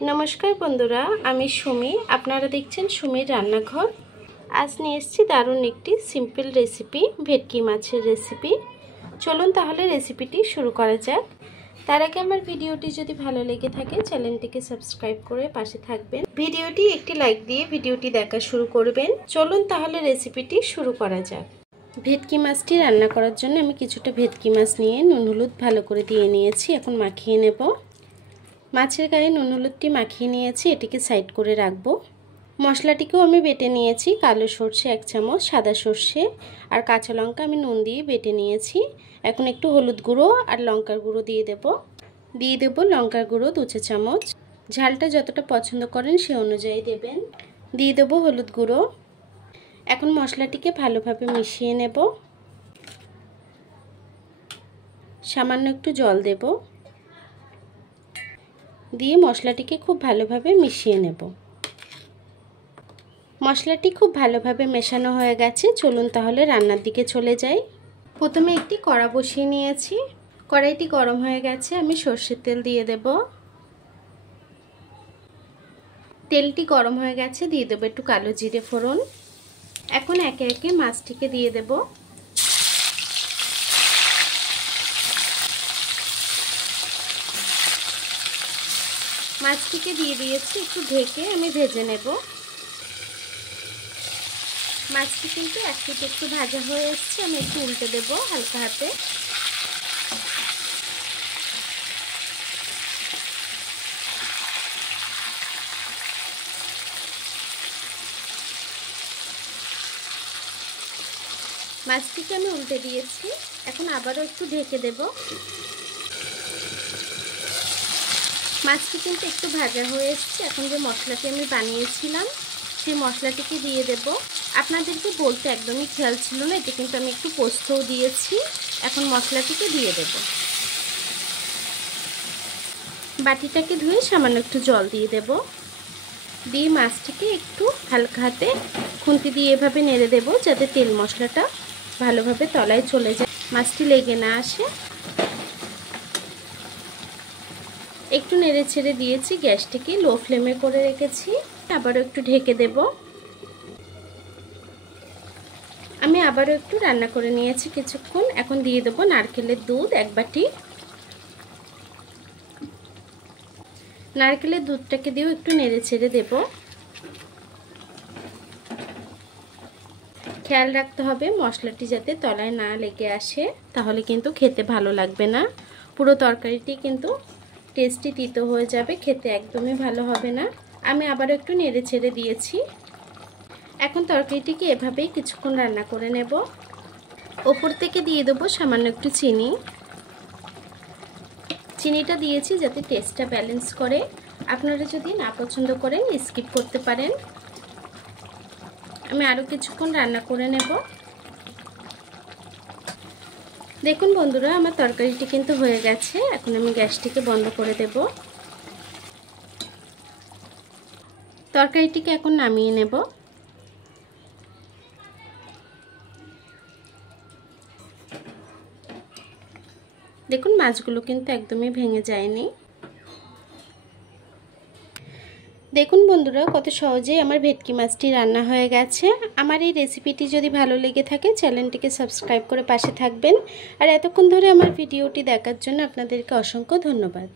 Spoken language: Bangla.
नमस्कार बंधुरा आमी सुमी आपनारा देखছেন सुमिर रान्नाघर। आज निये एसेছি दारुण एकटी सिम्पल रेसिपि भेटकी माछेर रेसिपि। चलुन ताहले रेसिपिटी शुरू करा जाक। तार आगे आमार भिडियोटी यदि भालो लेगे थाके चैनलटिके सबस्क्राइब करे पाशे थाकबेन। भिडियोटी एकटी लाइक दिए भिडियोटी देखा शुरू करबेन। चलुन ताहले रेसिपिटी शुरू करा जाक। भेटकी माछटी रान्ना करार जन्य आमी किछुटा भेटकी माछ निये नुन हलुद भालो करे दिये नियेछि। एखन माखिये नेब। माछेर गाये नुन हलुदटी माखिये नियेछि, एटिके साइड करे राखबो। मशलाटिकेও आमी बेटे नियेछि, कालो सर्षे 1 चामच, सादा सर्षे और काँचा लंका आमी नुन दिए बेटे नियेछि। एखन एकटु हलुद गुঁড়ো और लंकार गुঁড়ো दिए देब लंकार गुঁড়ো 2 चा चामच। झालटा যতটা পছন্দ করেন সেই অনুযায়ী দেবেন। দিয়ে দেব হলুদ গুঁড়ো। এখন মশলাটিকে ভালোভাবে মিশিয়ে নেব। সামান্য একটু জল দেব। দিয়ে মশলাটিকে খুব ভালোভাবে মিশিয়ে নেব। মশলাটি খুব ভালোভাবে মেশানো হয়ে গেছে। চলুন তাহলে রান্নার দিকে চলে যাই। প্রথমে একটি কড়া বসিয়ে নিয়েছি। কড়াইটি গরম হয়ে গেছে। আমি সরষের তেল দিয়ে দেব। তেলটি গরম হয়ে গেছে, দিয়ে দেব একটু কালো জিরে ফোড়ন। এখন একে একে মাছটিকে দিয়ে দেব। মাছটিকে দিয়ে দিয়েছি, একটু ঢেকে আমি ভেজে নেব। মাছটি কিন্তু একটু ভাজা হয়ে এসেছে, আমি একটু উল্টে দেব হালকা হাতে। মাছটিকে আমি উল্টে দিয়েছি, এখন আবারও একটু ঢেকে দেব। মাছটি কিন্তু একটু ভাজা হয়ে এসেছে। এখন যে মশলাটি আমি বানিয়েছিলাম সেই মশলাটিকে দিয়ে দেব। আপনাদেরকে বলতে একদমই খেয়াল ছিল না, এটা কিন্তু আমি একটু পোস্তও দিয়েছি। এখন মশলাটিকে দিয়ে দেব। বাটিটাকে ধুয়ে সামান্য একটু জল দিয়ে দেব। দিয়ে মাছটিকে একটু হালকা হাতে খুন্তি দিয়ে এভাবে নেড়ে দেব, যাতে তেল মশলাটা ভালোভাবে তলায় চলে যায়, মাছটি লেগে না আসে। একটু নেড়ে ছেড়ে দিয়েছি, গ্যাসটিকে লো ফ্লেমে করে রেখেছি। আবারও একটু ঢেকে দেব। আমি আবারও একটু রান্না করে নিয়েছি কিছুক্ষণ। এখন দিয়ে দেব নারকেলের দুধ 1 বাটি। নারকেলের দুধটাকে দিয়েও একটু নেড়ে ছেড়ে দেব। খেয়াল রাখতে হবে মশলাটি যাতে তলায় না লেগে আসে, তাহলে কিন্তু খেতে ভালো লাগবে না। পুরো তরকারিটি কিন্তু টেস্টি তিতো হয়ে যাবে, খেতে একদমই ভালো হবে না। আমি আবারও একটু নেড়ে ছেড়ে দিয়েছি। এখন তরকারিটিকে এভাবেই কিছুক্ষণ রান্না করে নেব। ওপর থেকে দিয়ে দেবো সামান্য একটু চিনি। চিনিটা দিয়েছি যাতে টেস্টটা ব্যালেন্স করে। আপনারা যদি না পছন্দ করেন স্কিপ করতে পারেন। আমি আরও কিছুক্ষণ রান্না করে নেব। দেখুন বন্ধুরা, আমার তরকারিটি কিন্তু হয়ে গেছে। এখন আমি গ্যাসটিকে বন্ধ করে দেব। তরকারিটিকে এখন নামিয়ে নেব। দেখুন মাছগুলো কিন্তু একদমই ভেঙে যায়নি। দেখুন বন্ধুরা, কত সহজেই আমার ভেটকি মাছটি রান্না হয়ে গেছে। আমার এই রেসিপিটি যদি ভালো লেগে থাকে চ্যানেলটিকে সাবস্ক্রাইব করে পাশে থাকবেন। আর এতক্ষণ ধরে আমার ভিডিওটি দেখার জন্য আপনাদেরকে অসংখ্য ধন্যবাদ।